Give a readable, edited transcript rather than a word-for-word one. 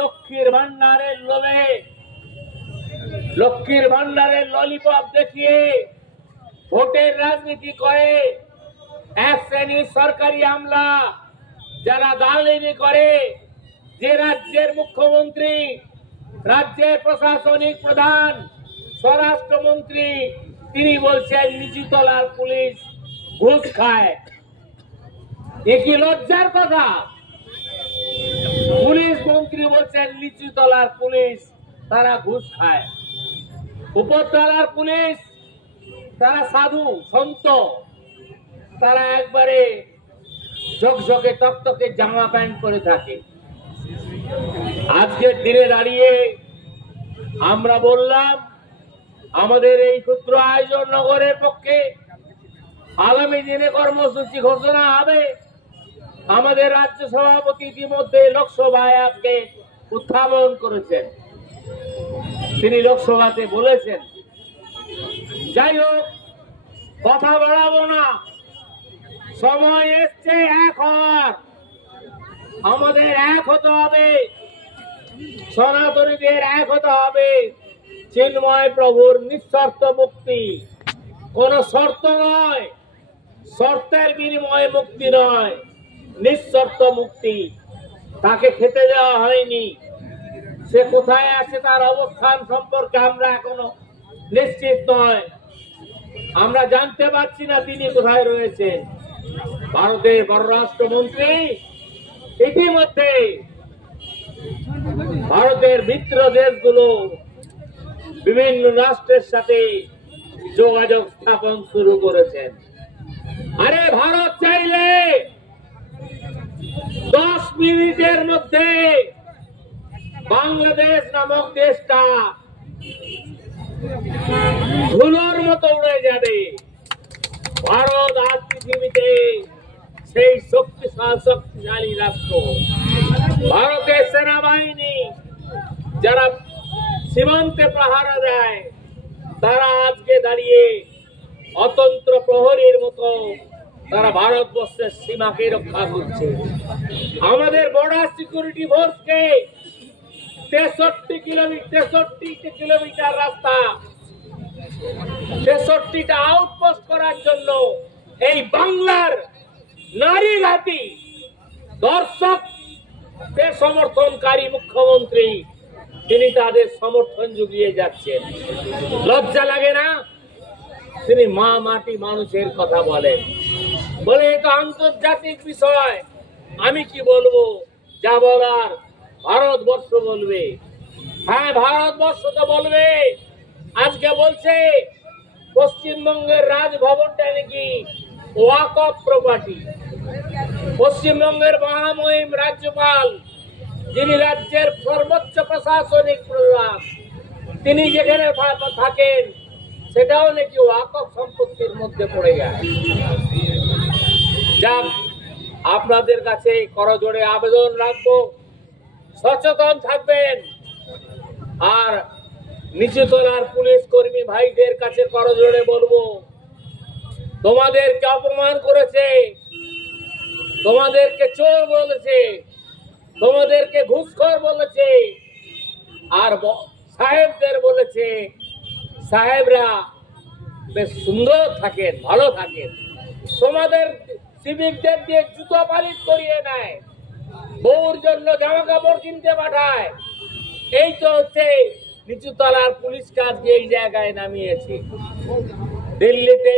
লক্ষ্মীর ভান্ডারের লোভে, লক্ষ্মীর ভান্ডারের ললিপপ দেখিয়ে ভোটের রাজনীতি করে এক শ্রেণীর সরকারি আমলা যারা দালালি করে, যে রাজ্যের মুখ্যমন্ত্রী, রাজ্যের প্রশাসনিক প্রধান, স্বরাষ্ট্রমন্ত্রী, তিনি বলছেন নিচুতলার পুলিশ ঘুষ খায়। এ কি লজ্জার কথা? পুলিশ মন্ত্রী বলছেন নিচুতলার পুলিশ তারা ঘুষ খায়, উপরতলার পুলিশ তারা সাধু সন্ত, তারা একবারে ঝকঝকে টকটকে জামা প্যান্ট পরে থাকে। আজকের দিনে দাঁড়িয়ে আমরা বললাম আমাদের এই ক্ষুদ্র আয়োজন নগরের পক্ষে আগামী দিনে কর্মসূচি ঘোষণা হবে। আমাদের রাজ্য সভাপতি ইতিমধ্যে লোকসভায় আজকে উত্থাপন করেছেন, তিনি লোকসভাতে বলেছেন। যাই হোক, কথা বাড়াবো না, সময় এসছে এক হওয়ার। আমাদের এক হতে হবে, সনাতনীদের এক হতে হবে। চিন্ময় প্রভুর নিঃশর্ত মুক্তি, কোন শর্ত নয়, শর্তের বিনিময়ে মুক্তি নয়, নিঃশর্ত মুক্তি। তাকে খেতে দেওয়া হয়নি, সে কোথায় আছে তার অবস্থান সম্পর্কে আমরা এখনো নিশ্চিত নয়, আমরা জানতে পারছি না তিনি কোথায় রয়েছেন। ভারতের পররাষ্ট্রমন্ত্রী ইতিমধ্যে ভারতের মিত্র দেশগুলো বিভিন্ন রাষ্ট্রের সাথে যোগাযোগ স্থাপন শুরু করেছেন। আরে ভারত চাইলে 10 মিনিটের মধ্যে বাংলাদেশ নামক দেশটা ধুলোর মতো উড়ে যাবে। ভারত আজ পৃথিবীতে সেই শক্তিশালী রাষ্ট্র। ভারতের সেনাবাহিনী যারা সীমান্তে পাহারা দেয়, তারা আজকে দাঁড়িয়ে অতন্ত্র প্রহরীর মতো তারা ভারতবর্ষের সীমাকে রক্ষা করছে। আমাদের বর্ডার সিকিউরিটি ফোর্সকে 63 কিলোমিটার রাস্তা, 63টা আউটপোস্ট করার জন্য এই বাংলার নারী জাতি, দর্শকদের সমর্থনকারী মুখ্যমন্ত্রী, তিনি তাদের সমর্থন জুগিয়ে যাচ্ছেন। লজ্জা লাগে না? তিনি মা মাটি মানুষের কথা বলেন, বলে এটা আন্তর্জাতিক বিষয়। আমি কি বলবো? যা বলার ভারতবর্ষ বলবে। হ্যাঁ, ভারতবর্ষ তো বলবে। আজকে বলছে পশ্চিমবঙ্গের রাজভবনটা নাকি ওয়াকফ প্রপার্টি। পশ্চিমবঙ্গের মহামহিম রাজ্যপাল, যিনি রাজ্যের সর্বোচ্চ প্রশাসনিক প্রধান, তিনি যেখানে থাকেন সেটাও নাকি ওয়াকফ সম্পত্তির মধ্যে পড়ে যায়। যাক, আপনাদের কাছে করজোড়ে আবেদন রাখবো, সচেতন থাকবেন। আর নিচুতলার পুলিশ কর্মী ভাইদের কাছে করজোড়ে বলবো, তোমাদেরকে অপমান করেছে, তোমাদেরকে চোর বলেছে, তোমাদেরকে ঘুষখোর বলেছে, আর সাহেবদের বলেছে সাহেবরা বেশ সুন্দর থাকেন, ভালো থাকেন। তোমাদের সিভিকদের দিয়ে জুতো পালিশ করিয়ে নেয়, বউর জন্য জামা কাপড় কিনতে পাঠায়। এই তো হচ্ছে নিচুতলার পুলিশকে আজকে এই জায়গায় নামিয়েছে। দিল্লিতে